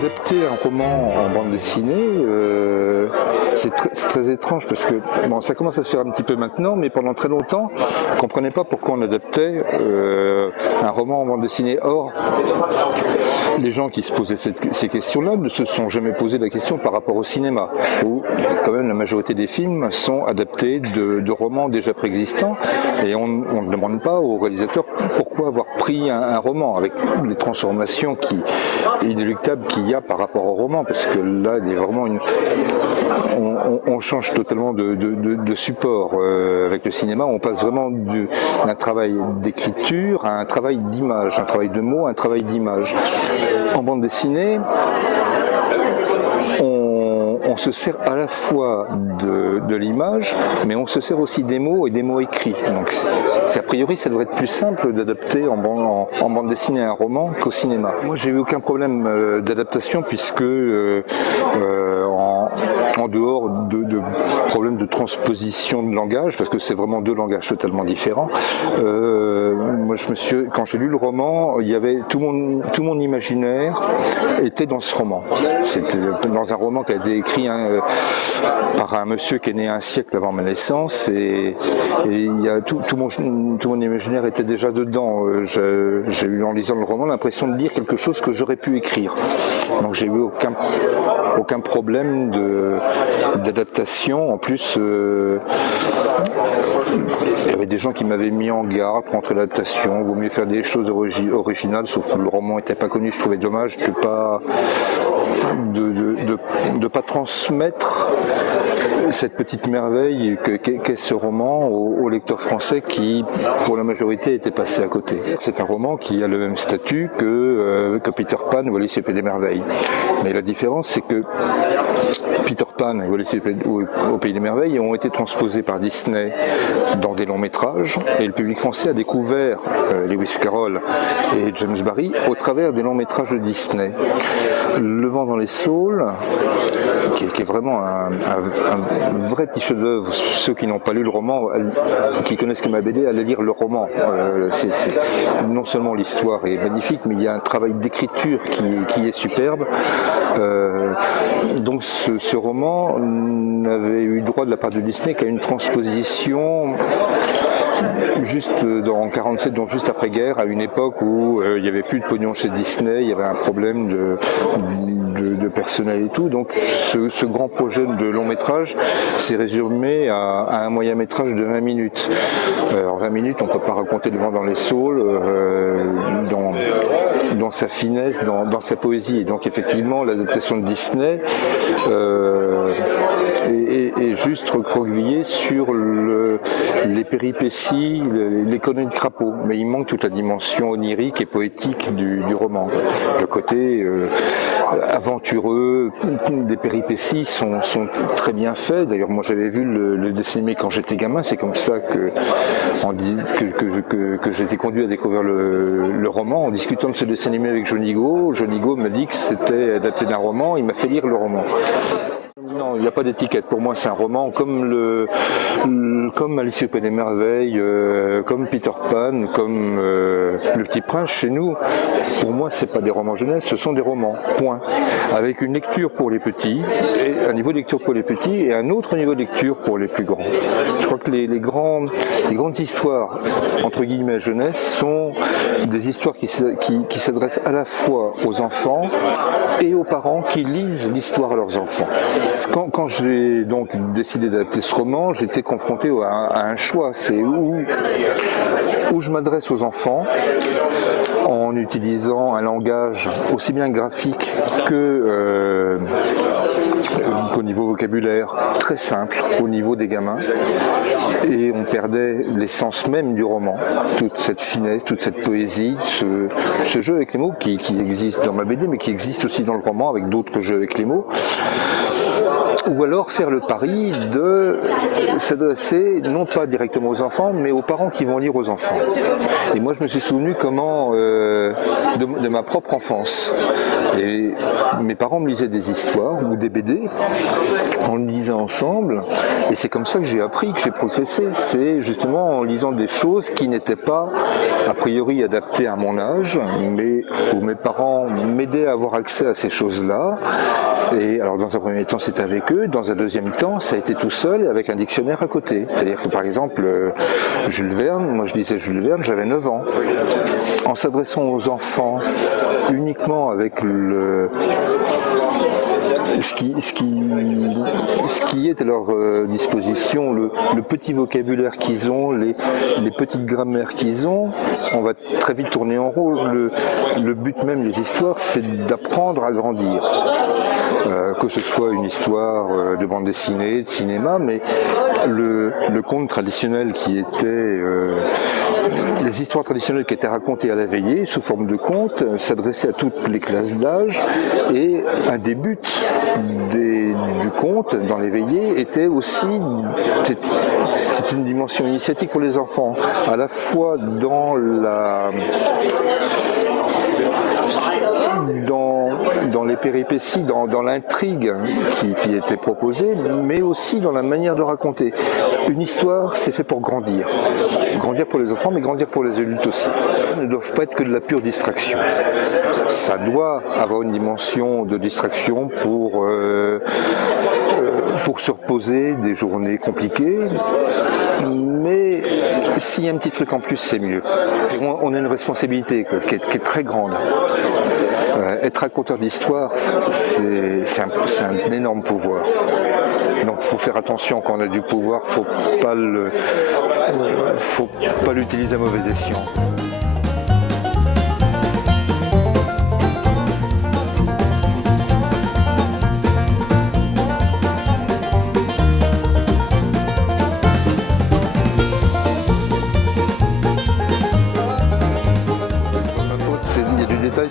Adapter un roman en bande dessinée, c'est très étrange parce que bon, ça commence à se faire un petit peu maintenant, mais pendant très longtemps, on ne comprenait pas pourquoi on adaptait un roman en bande dessinée. Or, les gens qui se posaient ces questions-là ne se sont jamais posé la question par rapport au cinéma, où quand même la majorité des films sont adaptés de romans déjà préexistants, et on ne demande pas aux réalisateurs pourquoi avoir pris un roman avec les transformations inéluctables qu'il y a par rapport au roman, parce que là il y a vraiment on change totalement de support. Avec le cinéma, on passe vraiment d'un travail d'écriture à un travail d'image, un travail de mots, un travail d'image. En bande dessinée, on se sert à la fois de l'image, mais on se sert aussi des mots et des mots écrits. Donc, a priori, ça devrait être plus simple d'adapter en bande dessinée un roman qu'au cinéma. Moi, j'ai eu aucun problème d'adaptation puisque en dehors de problèmes de transposition de langage, parce que c'est vraiment deux langages totalement différents, moi, quand j'ai lu le roman, il y avait tout mon imaginaire était dans ce roman. C'était dans un roman qui a été écrit par un monsieur qui est né un siècle avant ma naissance, et il y a tout mon imaginaire était déjà dedans. J'ai eu, en lisant le roman, l'impression de lire quelque chose que j'aurais pu écrire. Donc j'ai eu aucun problème d'adaptation. En plus, il y avait des gens qui m'avaient mis en garde contre l'adaptation. Il vaut mieux faire des choses originales, sauf que le roman n'était pas connu. Je trouvais dommage de pas transmettre cette petite merveille qu'est ce roman au lecteur français qui, pour la majorité, était passé à côté. C'est un roman qui a le même statut que Peter Pan ou Alice au Pays des Merveilles. Mais la différence, c'est que Peter Pan et Alice au Pays des Merveilles ont été transposés par Disney dans des longs métrages, et le public français a découvert Lewis Carroll et James Barry au travers des longs métrages de Disney. Le Vent dans les Saules, qui est vraiment un vrai petit chef-d'œuvre. Ceux qui n'ont pas lu le roman, qui connaissent que ma BD, allaient lire le roman. Non seulement l'histoire est magnifique, mais il y a un travail d'écriture qui est superbe. Donc ce roman n'avait eu droit de la part de Disney qu'à une transposition juste en 1947, donc juste après-guerre, à une époque où il n'y avait plus de pognon chez Disney, il y avait un problème de personnel et tout. Donc ce grand projet de long métrage s'est résumé à un moyen métrage de 20 minutes. En 20 minutes, on ne peut pas raconter Le Vent dans les Saules dans sa finesse, dans sa poésie. Et donc effectivement, l'adaptation de Disney est juste recroquevillée sur les péripéties, l'économie de crapaud, mais il manque toute la dimension onirique et poétique du roman. Le côté aventureux des péripéties sont très bien faits. D'ailleurs, moi j'avais vu le dessin animé quand j'étais gamin, c'est comme ça que j'ai été conduit à découvrir le roman en discutant de ce dessin animé avec Johnny Go. Johnny Go m'a dit que c'était adapté d'un roman, il m'a fait lire le roman. Non, il n'y a pas d'étiquette. Pour moi, c'est un roman comme Alice au Pays des Merveilles, comme Peter Pan, comme Le Petit Prince chez nous. Pour moi, c'est pas des romans jeunesse, ce sont des romans. Point. Avec une lecture pour les petits, et un niveau de lecture pour les petits et un autre niveau de lecture pour les plus grands. Je crois que les grandes histoires entre guillemets jeunesse sont des histoires qui s'adressent à la fois aux enfants et aux parents qui lisent l'histoire à leurs enfants. Quand j'ai donc décidé d'adapter ce roman, j'étais confronté à un choix, c'est où je m'adresse aux enfants en utilisant un langage aussi bien graphique qu'au niveau vocabulaire, très simple au niveau des gamins, et on perdait l'essence même du roman, toute cette finesse, toute cette poésie, ce jeu avec les mots qui existe dans ma BD mais qui existe aussi dans le roman avec d'autres jeux avec les mots. ou alors faire le pari de s'adresser non pas directement aux enfants, mais aux parents qui vont lire aux enfants. Et moi je me suis souvenu comment de ma propre enfance. Et mes parents me lisaient des histoires ou des BD, on le lisait ensemble, et c'est comme ça que j'ai appris, que j'ai progressé. C'est justement en lisant des choses qui n'étaient pas a priori adaptées à mon âge, mais où mes parents m'aidaient à avoir accès à ces choses-là. Et alors dans un premier temps c'était avec eux, dans un deuxième temps ça a été tout seul avec un dictionnaire à côté. C'est-à-dire que par exemple Jules Verne, moi je lisais Jules Verne, j'avais 9 ans. En s'adressant aux enfants uniquement avec ce qui est à leur disposition, le petit vocabulaire qu'ils ont, les petites grammaires qu'ils ont, on va très vite tourner en rond. Le but même des histoires, c'est d'apprendre à grandir. Que ce soit une histoire de bande dessinée, de cinéma, mais le conte traditionnel qui était... les histoires traditionnelles qui étaient racontées à la veillée sous forme de contes s'adressaient à toutes les classes d'âge, et un des buts du conte dans les veillées était aussi, c'est une dimension initiatique pour les enfants, à la fois dans les péripéties, dans l'intrigue qui était proposée, mais aussi dans la manière de raconter. Une histoire, c'est fait pour grandir. Grandir pour les enfants, mais grandir pour les adultes aussi. Elles ne doivent pas être que de la pure distraction. Ça doit avoir une dimension de distraction pour se reposer des journées compliquées, mais s'il y a un petit truc en plus, c'est mieux. On a une responsabilité qui est très grande. Être raconteur d'histoire, c'est un énorme pouvoir. Donc il faut faire attention quand on a du pouvoir, faut pas l'utiliser à mauvais escient.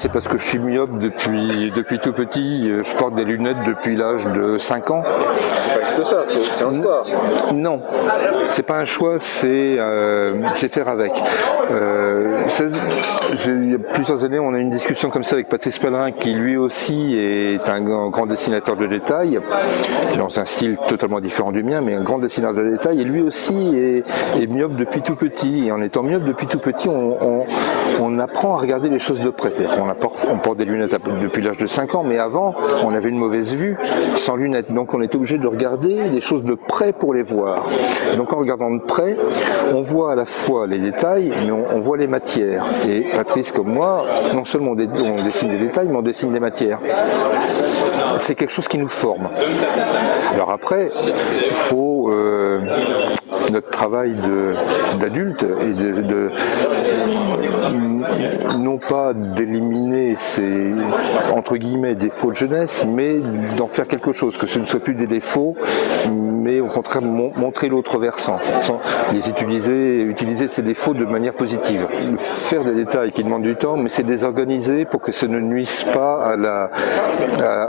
C'est parce que je suis myope depuis tout petit. Je porte des lunettes depuis l'âge de 5 ans. C'est pas juste ça, c'est un choix. Non, c'est pas un choix, c'est faire avec. Il y a plusieurs années, on a eu une discussion comme ça avec Patrice Pellerin, qui lui aussi est un grand dessinateur de détail, dans un style totalement différent du mien, mais un grand dessinateur de détail. Et lui aussi est myope depuis tout petit. Et en étant myope depuis tout petit, on apprend à regarder les choses de près. On porte des lunettes depuis l'âge de 5 ans, mais avant, on avait une mauvaise vue sans lunettes. Donc on était obligé de regarder les choses de près pour les voir. Donc en regardant de près, on voit à la fois les détails, mais on voit les matières. Et Patrice, comme moi, non seulement on dessine des détails, mais on dessine des matières. C'est quelque chose qui nous forme. Alors après, il faut... notre travail d'adulte et non pas d'éliminer ces entre guillemets défauts de jeunesse, mais d'en faire quelque chose, que ce ne soit plus des défauts, mais au contraire montrer l'autre versant, utiliser ces défauts de manière positive. Faire des détails qui demandent du temps, mais c'est les organiser pour que ça ne nuise pas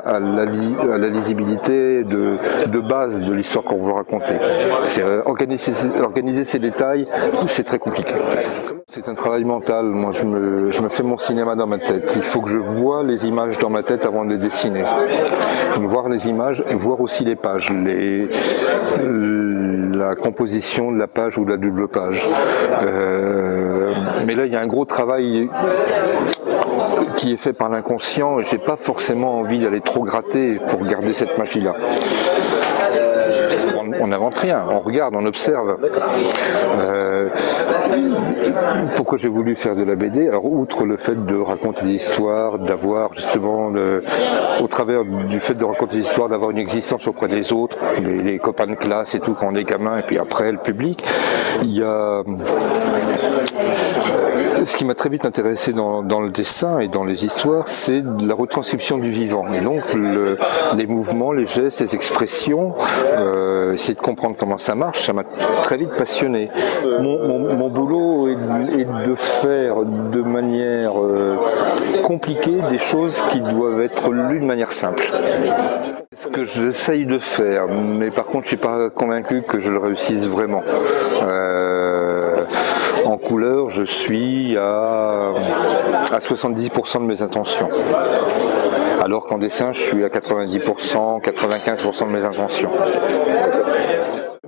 à la lisibilité de base de l'histoire qu'on veut raconter. Organiser ces détails, c'est très compliqué. C'est un travail mental. Moi, je me fais mon cinéma dans ma tête. Il faut que je voie les images dans ma tête avant de les dessiner. Voir les images et voir aussi les pages, la composition de la page ou de la double page. Mais là, il y a un gros travail qui est fait par l'inconscient et j'ai pas forcément envie d'aller trop gratter pour garder cette magie-là. On n'invente rien, on regarde, on observe. Pourquoi j'ai voulu faire de la BD? Alors, outre le fait de raconter des histoires, d'avoir justement, au travers du fait de raconter des histoires, d'avoir une existence auprès des autres, les copains de classe et tout, quand on est gamin, et puis après le public, il y a... Ce qui m'a très vite intéressé dans le dessin et dans les histoires, c'est la retranscription du vivant. Et donc les mouvements, les gestes, les expressions, essayer de comprendre comment ça marche, ça m'a très vite passionné. Mon boulot est de faire de manière compliquée des choses qui doivent être lues de manière simple. que j'essaye de faire, mais par contre je ne suis pas convaincu que je le réussisse vraiment. En couleur, je suis à 70% de mes intentions. Alors qu'en dessin, je suis à 90%, 95% de mes intentions.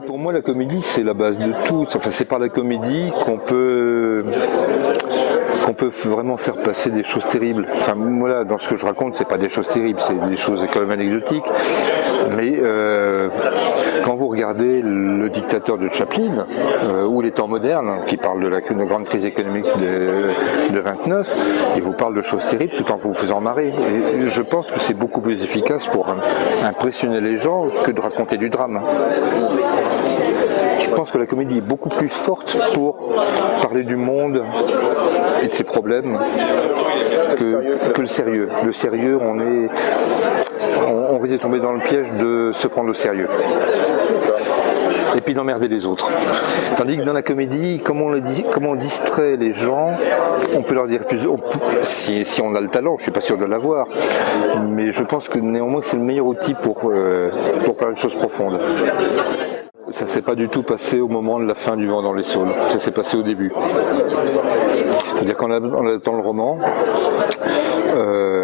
Pour moi, la comédie, c'est la base de tout. Enfin, c'est par la comédie qu'on peut vraiment faire passer des choses terribles. Enfin, voilà, dans ce que je raconte, c'est pas des choses terribles, c'est des choses quand même anecdotiques. Mais quand vous regardez Le Dictateur de Chaplin, ou Les Temps modernes, qui parle de la grande crise économique de 29, il vous parle de choses terribles tout en vous faisant marrer. Et je pense que c'est beaucoup plus efficace pour impressionner les gens que de raconter du drame. Je pense que la comédie est beaucoup plus forte pour parler du monde et de ses problèmes que le sérieux. Le sérieux, on risque de tomber dans le piège de se prendre au sérieux. Et puis d'emmerder les autres. Tandis que dans la comédie, comment on distrait les gens, on peut leur dire plus. Si on a le talent, je ne suis pas sûr de l'avoir, mais je pense que néanmoins c'est le meilleur outil pour parler de choses profondes. Ça ne s'est pas du tout passé au moment de la fin du Vent dans les Saules, ça s'est passé au début. C'est-à-dire qu'en adaptant le roman,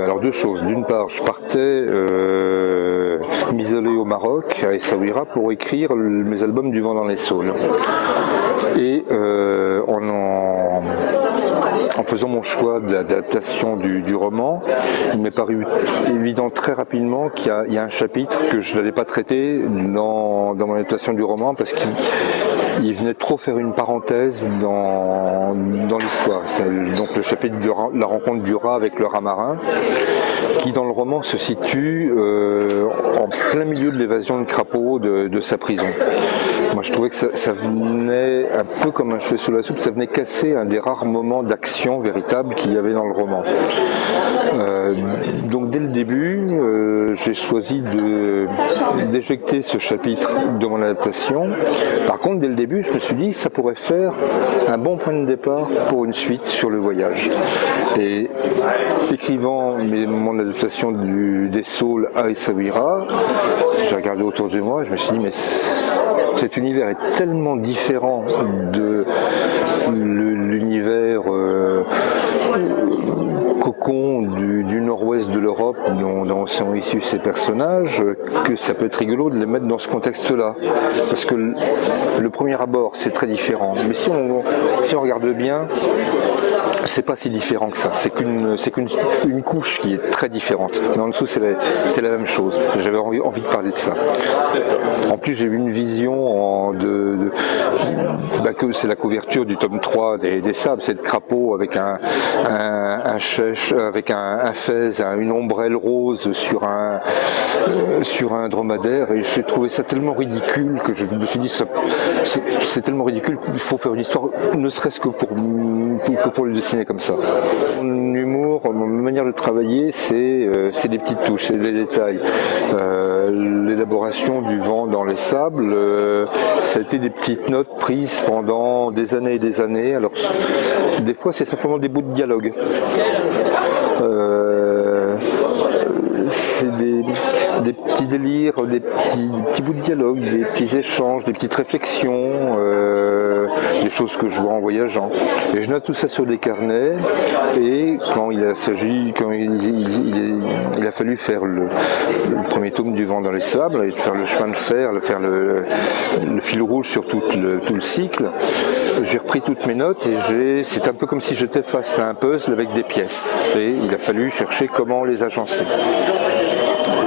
alors deux choses. D'une part, je partais m'isoler au Maroc, à Essaouira, pour écrire mes albums du Vent dans les Saules. Et en faisant mon choix d'adaptation du roman, il m'est paru évident très rapidement qu'il y a un chapitre que je n'allais pas traiter dans mon adaptation du roman parce qu'il venait trop faire une parenthèse dans l'histoire. C'est donc le chapitre de la rencontre du rat avec le rat marin, qui dans le roman se situe en plein milieu de l'évasion de Crapaud de sa prison. Moi je trouvais que ça venait un peu comme un cheveu sous la soupe, ça venait casser un des rares moments d'action véritable qu'il y avait dans le roman. Donc dès le début, j'ai choisi d'éjecter ce chapitre de mon adaptation. Par contre, dès le début, je me suis dit que ça pourrait faire un bon point de départ pour une suite sur le voyage. Et écrivant mon adaptation des Saules à Essaouira, j'ai regardé autour de moi et je me suis dit mais cet univers est tellement différent de l'univers cocon du nord-ouest de l'Europe dont sont issus ces personnages, que ça peut être rigolo de les mettre dans ce contexte-là. Parce que le premier abord, c'est très différent. Mais si on regarde bien, c'est pas si différent que ça. C'est qu'une couche qui est très différente. Mais en dessous, c'est la même chose. J'avais envie de parler de ça. En plus, j'ai eu une vision que c'est la couverture du tome 3 des Sables, c'est de Crapaud avec un chèche, avec un fez, une ombrelle rose sur un dromadaire, et j'ai trouvé ça tellement ridicule que je me suis dit c'est tellement ridicule qu'il faut faire une histoire ne serait-ce que pour le dessiner comme ça. Mon humour, ma manière de travailler, c'est des petites touches, c'est des détails. L'élaboration du Vent dans les Sables, ça a été des petites notes prises pendant des années et des années. Alors des fois c'est simplement des bouts de dialogue. C'est des petits délires, des petits bouts de dialogue, des petits échanges, des petites réflexions, des choses que je vois en voyageant. Et je note tout ça sur des carnets, et quand il a fallu faire le premier tome du Vent dans les Sables, et de faire le chemin de fer, faire le fil rouge sur tout le cycle, j'ai repris toutes mes notes et c'est un peu comme si j'étais face à un puzzle avec des pièces. Et il a fallu chercher comment les agencer.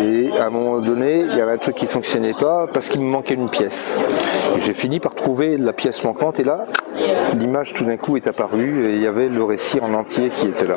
Et à un moment donné, il y avait un truc qui ne fonctionnait pas parce qu'il me manquait une pièce. Et j'ai fini par trouver la pièce manquante, et là, l'image tout d'un coup est apparue et il y avait le récit en entier qui était là.